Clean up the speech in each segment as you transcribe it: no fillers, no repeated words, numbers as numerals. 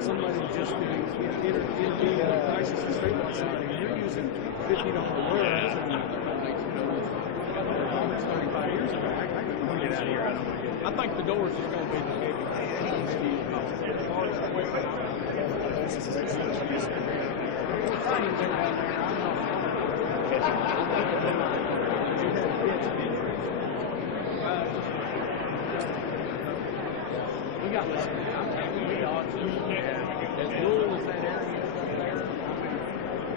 Somebody just interviewed a crisis and state law something, and you're using $50 words, and almost 35 years ago. I can get out of here. I think the doors is going to be the big we got this. As dual as that area is up there,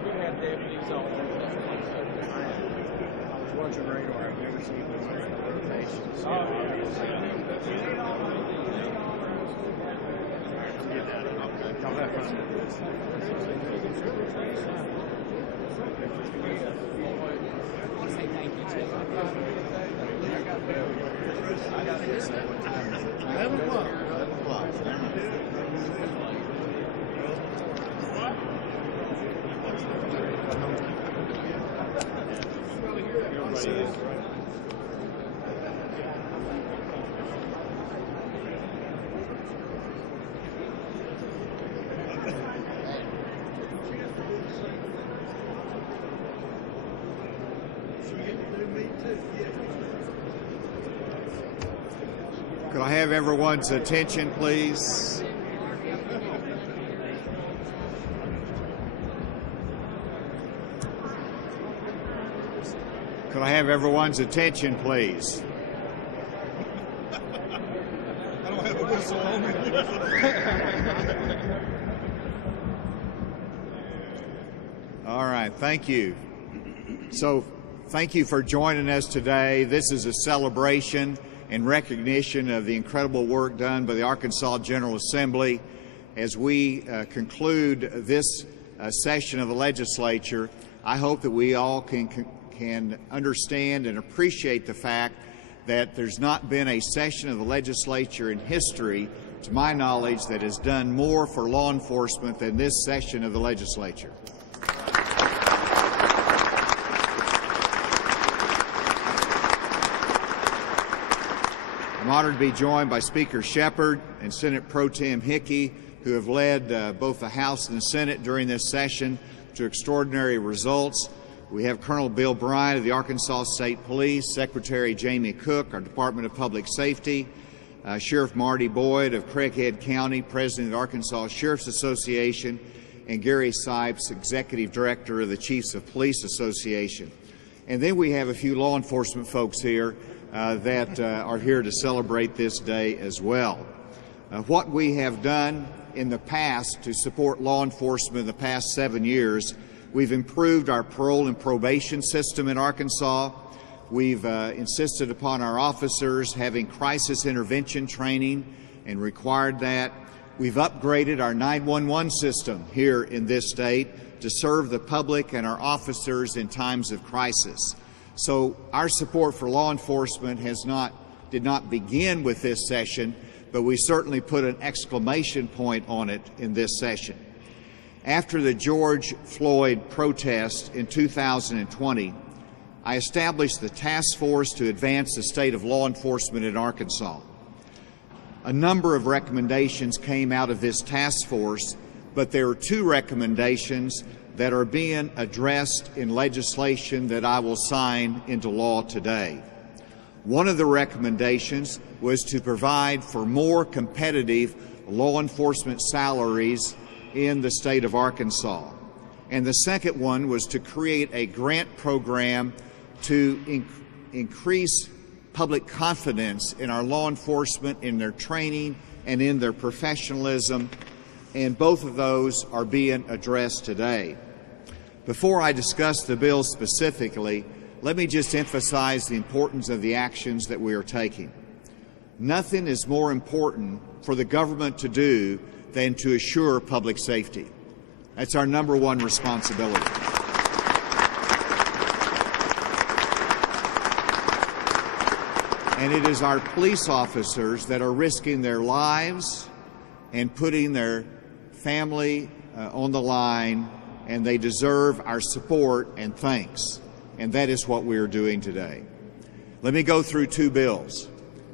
we have deputies all over. I was watching radar. I've never seen this rotations. Could I have everyone's attention, please? Could I have everyone's attention, please? I don't have a whistle on me. All right, thank you. So, thank you for joining us today. This is a celebration in recognition of the incredible work done by the Arkansas General Assembly. As we conclude this session of the legislature, I hope that we all can understand and appreciate the fact that there's not been a session of the legislature in history, to my knowledge, that has done more for law enforcement than this session of the legislature. I'm honored to be joined by Speaker Shepard and Senate Pro Tem Hickey, who have led both the House and the Senate during this session to extraordinary results. We have Colonel Bill Bryant of the Arkansas State Police, Secretary Jamie Cook, our Department of Public Safety, Sheriff Marty Boyd of Craighead County, President of the Arkansas Sheriff's Association, and Gary Sipes, Executive Director of the Chiefs of Police Association. And then we have a few law enforcement folks here that are here to celebrate this day as well. What we have done in the past to support law enforcement in the past 7 years, we've improved our parole and probation system in Arkansas. We've insisted upon our officers having crisis intervention training and required that. We've upgraded our 911 system here in this state to serve the public and our officers in times of crisis. So our support for law enforcement did not begin with this session, but we certainly put an exclamation point on it in this session. After the George Floyd protest in 2020, I established the task force to advance the state of law enforcement in Arkansas. A number of recommendations came out of this task force, but there are two recommendations that are being addressed in legislation that I will sign into law today. One of the recommendations was to provide for more competitive law enforcement salaries in the state of Arkansas. And the second one was to create a grant program to increase public confidence in our law enforcement, in their training, and in their professionalism. And both of those are being addressed today. Before I discuss the bill specifically, let me just emphasize the importance of the actions that we are taking. Nothing is more important for the government to do than to assure public safety. That's our number one responsibility. And it is our police officers that are risking their lives, and putting their family on the line, and they deserve our support and thanks. And that is what we are doing today. Let me go through two bills.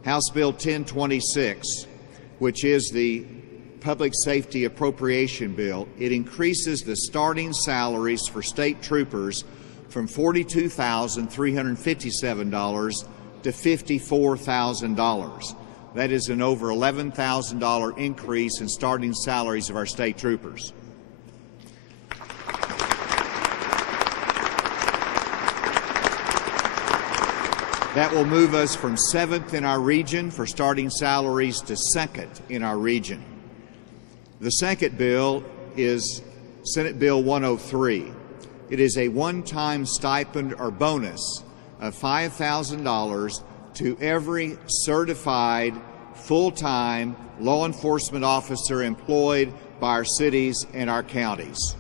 House Bill 1026, which is the Public Safety Appropriation Bill. It increases the starting salaries for state troopers from $42,357 to $54,000. That is an over $11,000 increase in starting salaries of our state troopers. That will move us from 7th in our region for starting salaries to 2nd in our region. The second bill is Senate Bill 103. It is a one-time stipend or bonus of $5,000 to every certified full-time law enforcement officer employed by our cities and our counties.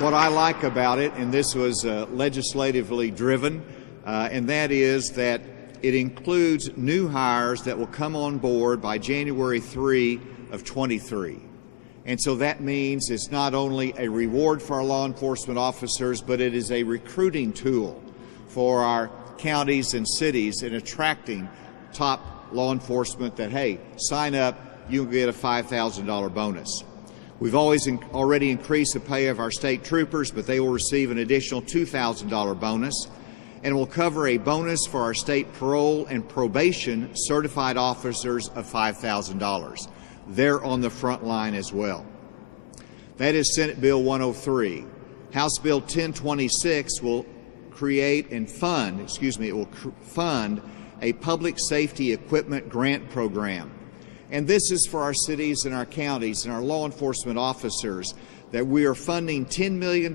What I like about it, and this was legislatively driven, and that is that it includes new hires that will come on board by January 3 of 23. And so that means it's not only a reward for our law enforcement officers, but it is a recruiting tool for our counties and cities in attracting top law enforcement that, hey, sign up, you'll get a $5,000 bonus. We've already increased the pay of our state troopers, but they will receive an additional $2,000 bonus, and will cover a bonus for our state parole and probation certified officers of $5,000. They're on the front line as well. That is Senate Bill 103. House Bill 1026 will fund a public safety equipment grant program. And this is for our cities and our counties and our law enforcement officers, that we are funding $10 million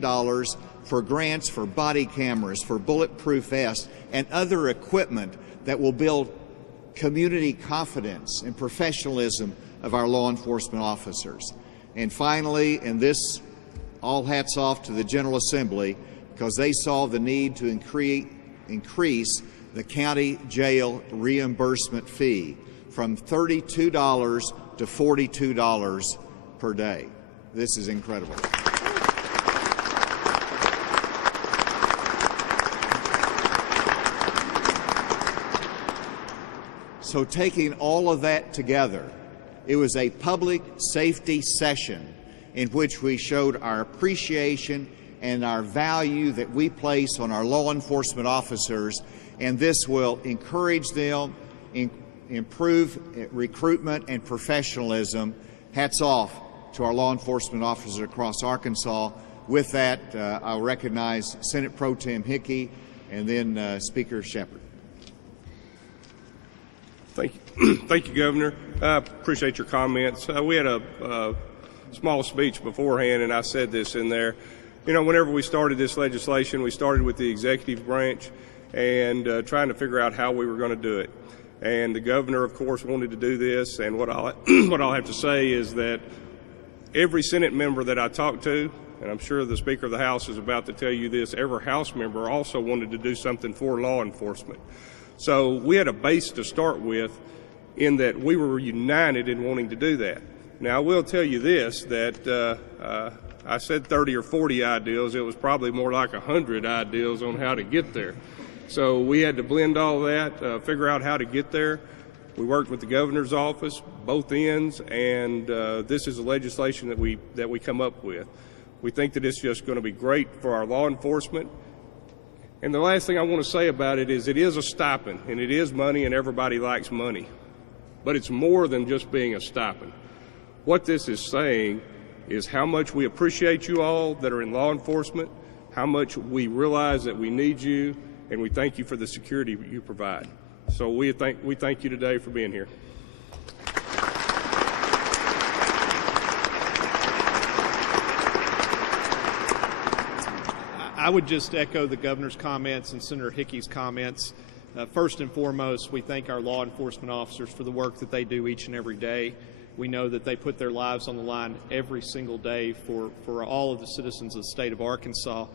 for grants for body cameras, for bulletproof vests, and other equipment that will build community confidence and professionalism of our law enforcement officers. And finally, and this, all hats off to the General Assembly, because they saw the need to increase the county jail reimbursement fee from $32 to $42 per day. This is incredible. So taking all of that together, it was a public safety session in which we showed our appreciation and our value that we place on our law enforcement officers, and this will encourage them, improve recruitment and professionalism. Hats off to our law enforcement officers across Arkansas. With that, I'll recognize Senate Pro Tem Hickey and then Speaker Shepherd. Thank you. Thank you, Governor. I appreciate your comments. We had a small speech beforehand, and I said this in there. You know, whenever we started this legislation, we started with the executive branch and trying to figure out how we were going to do it. And the governor, of course, wanted to do this. And what I'll have to say is that every Senate member that I talked to, and I'm sure the Speaker of the House is about to tell you this, every House member also wanted to do something for law enforcement. So we had a base to start with in that we were united in wanting to do that. Now, I will tell you this, that I said 30 or 40 ideals. It was probably more like 100 ideals on how to get there. So we had to blend all that, figure out how to get there. We worked with the governor's office, both ends, and this is the legislation that we come up with. We think that it's just going to be great for our law enforcement. And the last thing I want to say about it is a stipend, and it is money, and everybody likes money. But it's more than just being a stipend. What this is saying is how much we appreciate you all that are in law enforcement, how much we realize that we need you, and we thank you for the security you provide. So we thank you today for being here. I would just echo the governor's comments and Senator Hickey's comments. First and foremost, we thank our law enforcement officers for the work that they do each and every day. We know that they put their lives on the line every single day for all of the citizens of the state of Arkansas.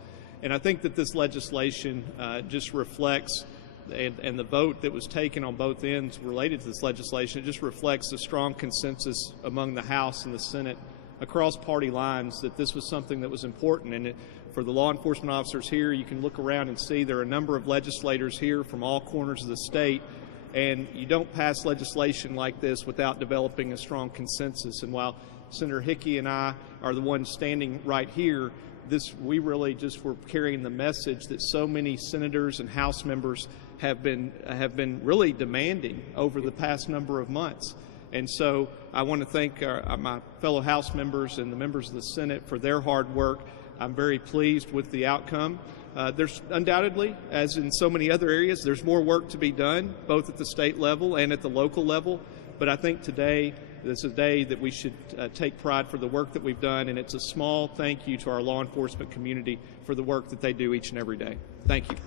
And I think that this legislation just reflects, and the vote that was taken on both ends related to this legislation, it just reflects a strong consensus among the House and the Senate across party lines that this was something that was important. And for the law enforcement officers here, you can look around and see there are a number of legislators here from all corners of the state, and you don't pass legislation like this without developing a strong consensus. And while Senator Hickey and I are the ones standing right here, we really just were carrying the message that so many senators and House members have been really demanding over the past number of months. And so I want to thank my fellow House members and the members of the Senate for their hard work. I'm very pleased with the outcome. There's undoubtedly, as in so many other areas, there's more work to be done, both at the state level and at the local level. But I think today, this is a day that we should take pride for the work that we've done, and it's a small thank you to our law enforcement community for the work that they do each and every day. Thank you.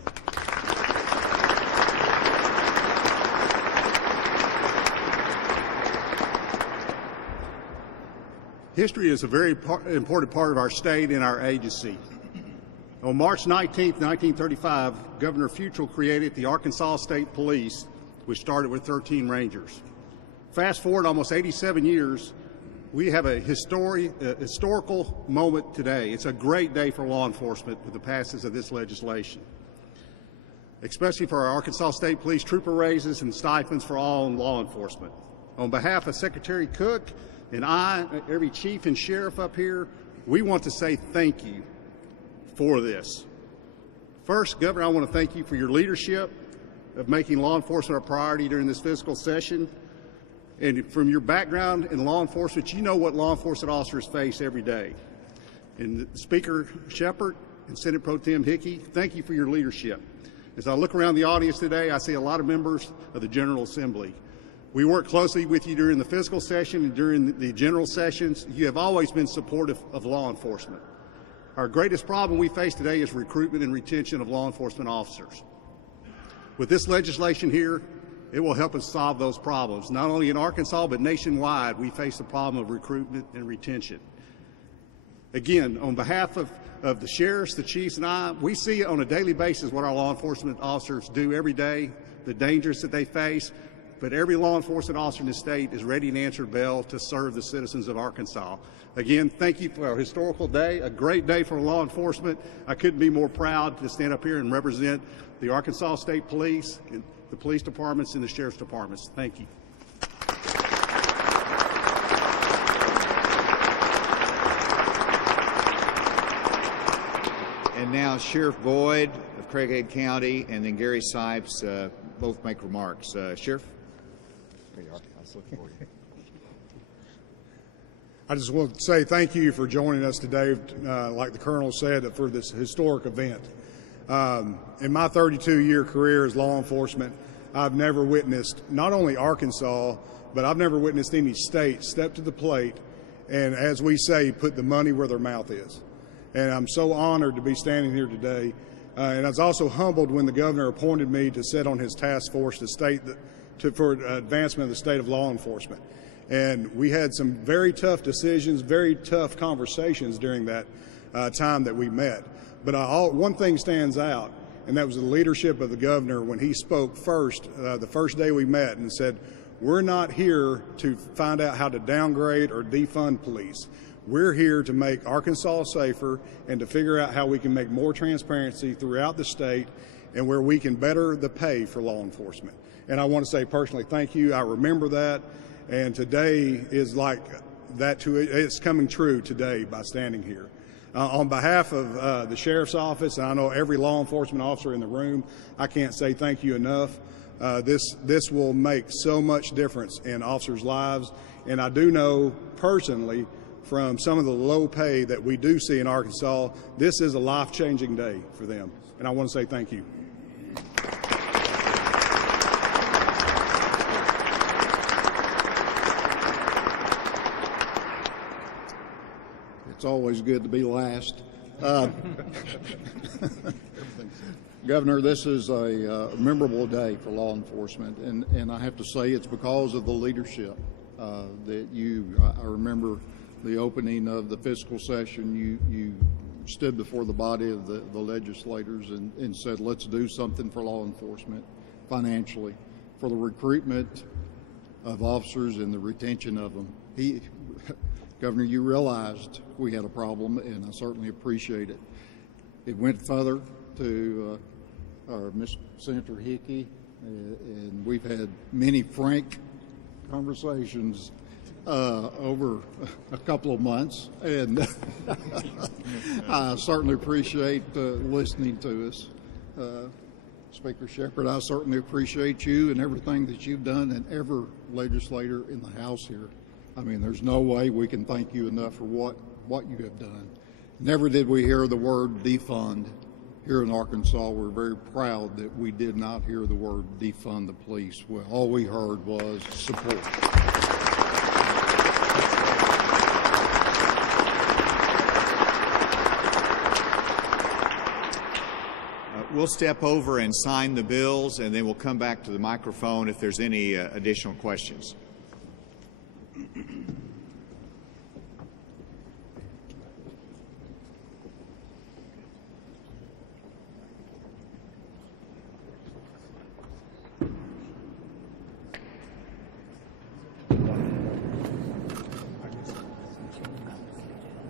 History is a very important part of our state and our agency. On March 19, 1935, Governor Futrell created the Arkansas State Police, which started with 13 Rangers. Fast forward almost 87 years, we have a historical moment today. It's a great day for law enforcement with the passage of this legislation, especially for our Arkansas State Police trooper raises and stipends for all in law enforcement. On behalf of Secretary Cook and I, every chief and sheriff up here, we want to say thank you for this. First, Governor, I want to thank you for your leadership of making law enforcement a priority during this fiscal session. And from your background in law enforcement, you know what law enforcement officers face every day. And Speaker Shepard and Senate Pro Tem Hickey, thank you for your leadership. As I look around the audience today, I see a lot of members of the General Assembly. We work closely with you during the fiscal session and during the general sessions. You have always been supportive of law enforcement. Our greatest problem we face today is recruitment and retention of law enforcement officers. With this legislation here, it will help us solve those problems. Not only in Arkansas, but nationwide, we face the problem of recruitment and retention. Again, on behalf of the sheriffs, the chiefs, and I, we see on a daily basis what our law enforcement officers do every day, the dangers that they face, but every law enforcement officer in the state is ready to answer bell to serve the citizens of Arkansas. Again, thank you for our historical day, a great day for law enforcement. I couldn't be more proud to stand up here and represent the Arkansas State Police, and the police departments, and the sheriff's departments. Thank you. And now Sheriff Boyd of Craighead County and then Gary Sipes both make remarks. Sheriff? There you are. I was looking for you. I just want to say thank you for joining us today, like the Colonel said, for this historic event. In my 32-year career as law enforcement, I've never witnessed not only Arkansas, but I've never witnessed any state step to the plate and, as we say, put the money where their mouth is. And I'm so honored to be standing here today. And I was also humbled when the governor appointed me to sit on his task force for advancement of the state of law enforcement. And we had some very tough decisions, very tough conversations during that time that we met. But one thing stands out, and that was the leadership of the governor when he spoke first, the first day we met, and said, we're not here to find out how to downgrade or defund police. We're here to make Arkansas safer and to figure out how we can make more transparency throughout the state and where we can better the pay for law enforcement. And I want to say personally, thank you. I remember that. And today is like that, it's coming true today by standing here. On behalf of the Sheriff's Office, and I know every law enforcement officer in the room, I can't say thank you enough. This will make so much difference in officers' lives. And I do know personally from some of the low pay that we do see in Arkansas, this is a life-changing day for them. And I want to say thank you. It's always good to be last. Governor, this is a memorable day for law enforcement, and I have to say it's because of the leadership that I remember the opening of the fiscal session. You stood before the body of the legislators and said, let's do something for law enforcement financially, for the recruitment of officers and the retention of them. Governor, you realized we had a problem, and I certainly appreciate it. It went further to our Senator Hickey, and we've had many frank conversations over a couple of months, and I certainly appreciate listening to us. Speaker Shepherd, I certainly appreciate you and everything that you've done, and every legislator in the House here. I mean, there's no way we can thank you enough for what you have done. Never did we hear the word defund here in Arkansas. We're very proud that we did not hear the word defund the police. Well, all we heard was support. We'll step over and sign the bills, and then we'll come back to the microphone if there's any additional questions.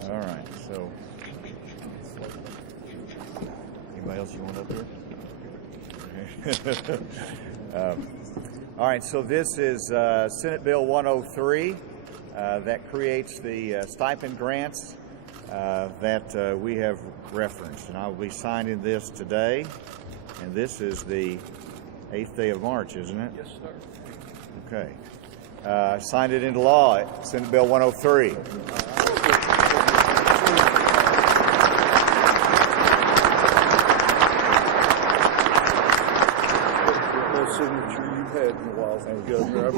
All right, so anybody else you want up here? All right, so this is Senate Bill 103 that creates the stipend grants that we have referenced, and I will be signing this today. And this is the 8th day of March, isn't it? Yes, sir. Okay. Signed it into law, Senate Bill 103. Signature you've had in a while, Governor.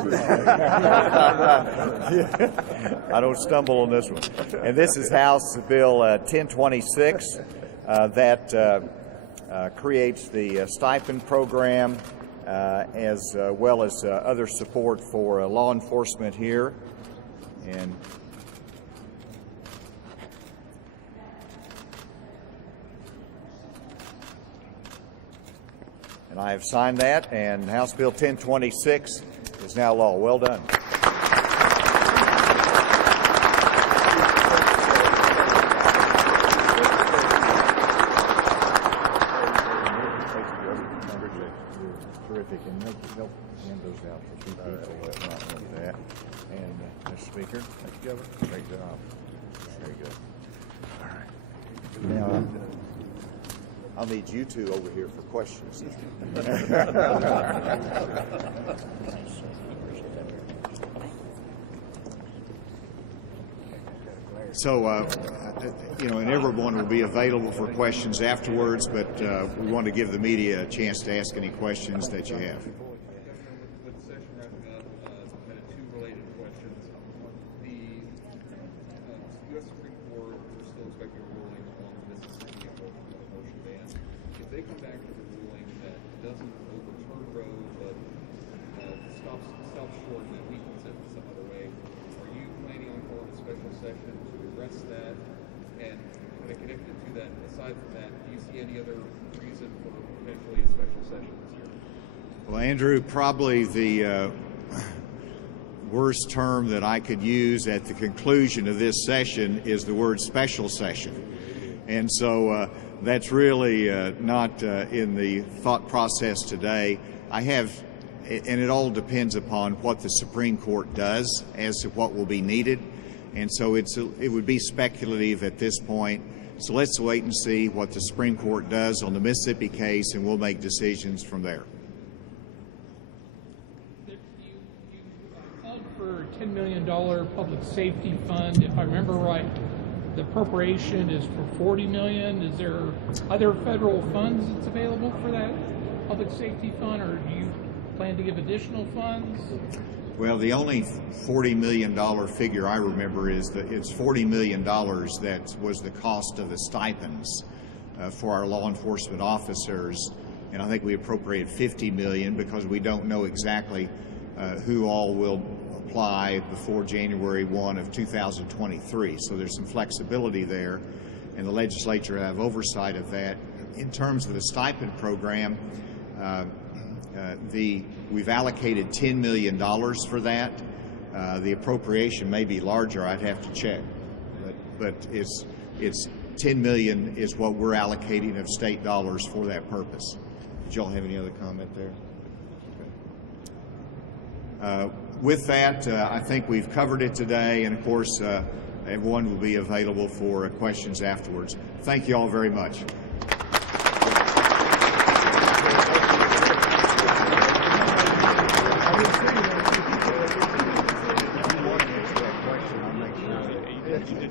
I don't stumble on this one. And this is House Bill 1026 that creates the stipend program as well as other support for law enforcement here. And I have signed that, and House Bill 1026 is now law. Well done. Terrific. And help hand those out for two people that might want that. And Mr. Speaker, thank you, Governor. Great job. Very good. All right. Now, I'll need you two over here for questions. So, and everyone will be available for questions afterwards, but we want to give the media a chance to ask any questions that you have. With the session wrapping up, kind of two related questions. The U.S. Supreme Court, we're still expecting a ruling on the Mississippi abortion ban. If they come back with a ruling that doesn't overturn Roe, but stops short and weakens it in some other way, are you planning on calling a special session to address that? And kind of connected to that, aside from that, do you see any other reason for potentially a special session this year? Well, Andrew, probably the worst term that I could use at the conclusion of this session is the word special session. And so that's really not in the thought process today. And it all depends upon what the Supreme Court does as to what will be needed. And so it would be speculative at this point. So let's wait and see what the Supreme Court does on the Mississippi case, and we'll make decisions from there. You called for a $10 million public safety fund. If I remember right, the appropriation is for $40 million. Is there other federal funds that's available for that public safety fund, or do you plan to give additional funds? Well, the only $40 million figure I remember is that it's $40 million that was the cost of the stipends for our law enforcement officers. And I think we appropriated $50 million because we don't know exactly who all will apply before January 1 of 2023. So there's some flexibility there. and the legislature have oversight of that. In terms of the stipend program, we've allocated $10 million for that. The appropriation may be larger. I'd have to check, but it's $10 million is what we're allocating of state dollars for that purpose. Did y'all have any other comment there? Okay. With that, I think we've covered it today, and of course, everyone will be available for questions afterwards. Thank you all very much.